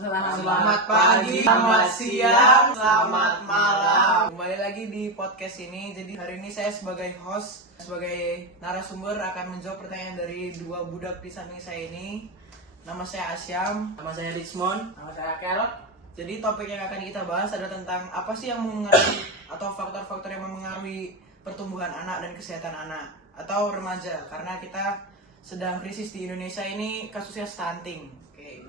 Selamat pagi, selamat siang, selamat malam. Kembali lagi di podcast ini. Jadi hari ini saya sebagai host, sebagai narasumber akan menjawab pertanyaan dari dua budak di samping saya ini. Nama saya Asyam. Nama saya Rismon. Nama saya Kel. Jadi topik yang akan kita bahas adalah tentang apa sih yang mempengaruhi atau faktor-faktor yang mempengaruhi pertumbuhan anak dan kesehatan anak atau remaja. Karena kita sedang krisis di Indonesia ini, kasusnya stunting. Oke.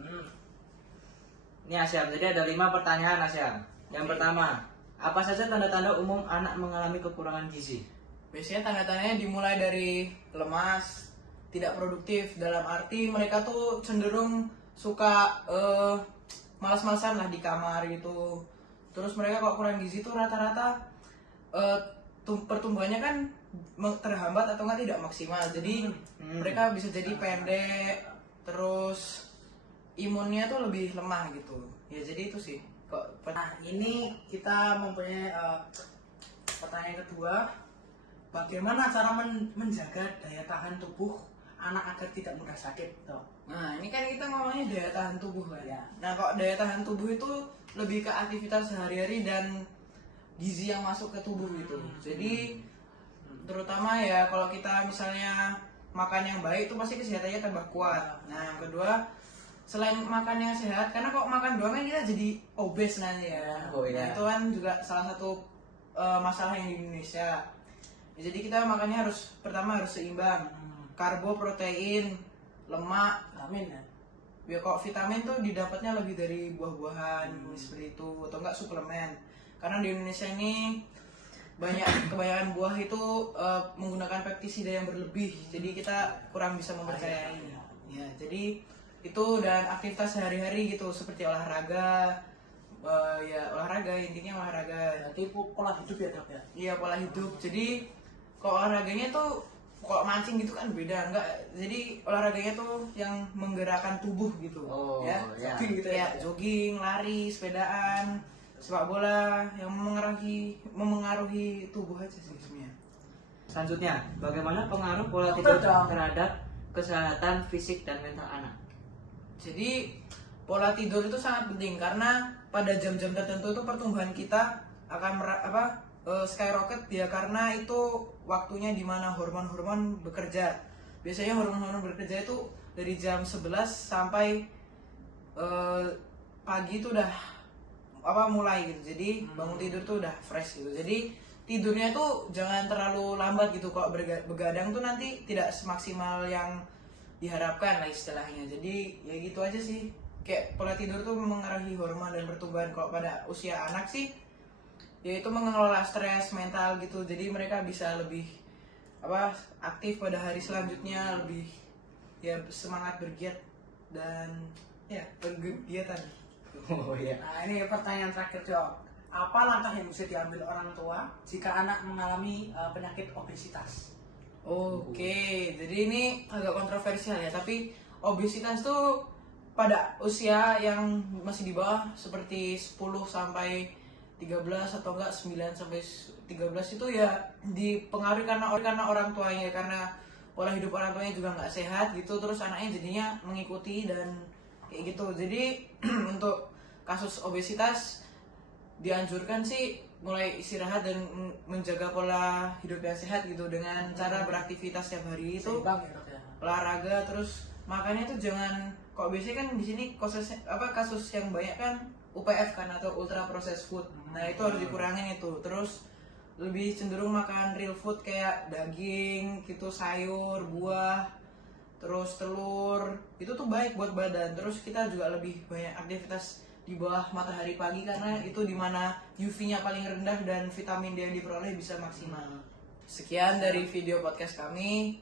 Ini Asyam, jadi ada 5 pertanyaan Asyam. Yang pertama, apa saja tanda-tanda umum anak mengalami kekurangan gizi? Biasanya tanda-tandanya dimulai dari lemas, tidak produktif, dalam arti mereka tuh cenderung suka malas-malasan lah di kamar gitu. Terus mereka kalau kurang gizi tuh rata-rata pertumbuhannya kan terhambat atau enggak tidak maksimal. Jadi mereka bisa jadi pendek, terus imunnya tuh lebih lemah gitu. Ya jadi itu sih. Nah, ini kita mempunyai pertanyaan kedua. Bagaimana cara menjaga daya tahan tubuh anak agar tidak mudah sakit? Tuh. Nah, ini kan kita ngomongnya daya tahan tubuh kan. Ya. Nah, kok daya tahan tubuh itu lebih ke aktivitas sehari-hari dan gizi yang masuk ke tubuh gitu. Jadi terutama ya kalau kita misalnya makan yang baik itu pasti kesehatannya tambah kuat. Nah, yang kedua selain makan yang sehat, karena kok makan doang kan kita jadi obes nanti ya. Oh, iya. Nah, itu kan juga salah satu masalah yang di Indonesia. Ya, jadi kita makannya pertama harus seimbang. Karbo, protein, lemak, Amin ya. ya kok vitamin tuh didapatnya lebih dari buah-buahan seperti itu atau enggak suplemen. Karena di Indonesia ini kebanyakan buah itu menggunakan pestisida yang berlebih. Jadi kita kurang bisa mempercayai. Ya, jadi itu dan aktivitas sehari-hari gitu seperti olahraga, ya olahraga intinya olahraga. Berarti pola hidup ya dok ya. Iya pola hidup. Jadi kalau olahraganya tuh kalau mancing gitu kan beda enggak. Jadi olahraganya tuh yang menggerakkan tubuh gitu. Oh, ya. ya. Jogging gitu ya. Jogging, lari, sepedaan, sepak bola yang memengaruhi tubuh aja sih sebenarnya. Selanjutnya, bagaimana pengaruh pola tidur terhadap kesehatan fisik dan mental anak? Jadi pola tidur itu sangat penting karena pada jam-jam tertentu itu pertumbuhan kita akan skyrocket ya, karena itu waktunya dimana hormon-hormon bekerja. Biasanya hormon-hormon bekerja itu dari jam 11 sampai pagi itu udah mulai gitu. Jadi bangun tidur tuh udah fresh gitu. Jadi tidurnya tuh jangan terlalu lambat gitu. Kalau begadang tuh nanti tidak semaksimal yang diharapkan lah istilahnya. Jadi ya gitu aja sih. Kayak pola tidur tuh mengaruhi hormon dan pertumbuhan. Kalau pada usia anak sih yaitu mengelola stres mental gitu. Jadi mereka bisa lebih aktif pada hari selanjutnya, lebih ya semangat bergiat dan ya berkegiatan. Oh iya. Nah, ini pertanyaan terakhir dok. Apa langkah yang bisa diambil orang tua jika anak mengalami penyakit obesitas? Oke, jadi ini agak kontroversial ya, tapi obesitas tuh pada usia yang masih di bawah seperti 10 sampai 13 atau enggak 9 sampai 13 itu ya dipengaruhi karena orang tuanya, karena pola hidup orang tuanya juga nggak sehat gitu, terus anaknya jadinya mengikuti dan kayak gitu. Jadi untuk kasus obesitas dianjurkan sih mulai istirahat dan menjaga pola hidup yang sehat gitu dengan cara beraktivitas setiap hari itu, Seimbang ya dok ya. olahraga, terus makannya tuh jangan, kok biasanya kan di sini kasus yang banyak kan UPF kan atau ultra processed food. Nah itu harus dikurangin itu. Terus lebih cenderung makan real food kayak daging gitu, sayur, buah, terus telur. Itu tuh baik buat badan. Terus kita juga lebih banyak aktivitas di bawah matahari pagi karena itu dimana UV-nya paling rendah dan vitamin D yang diperoleh bisa maksimal. Sekian dari video podcast kami.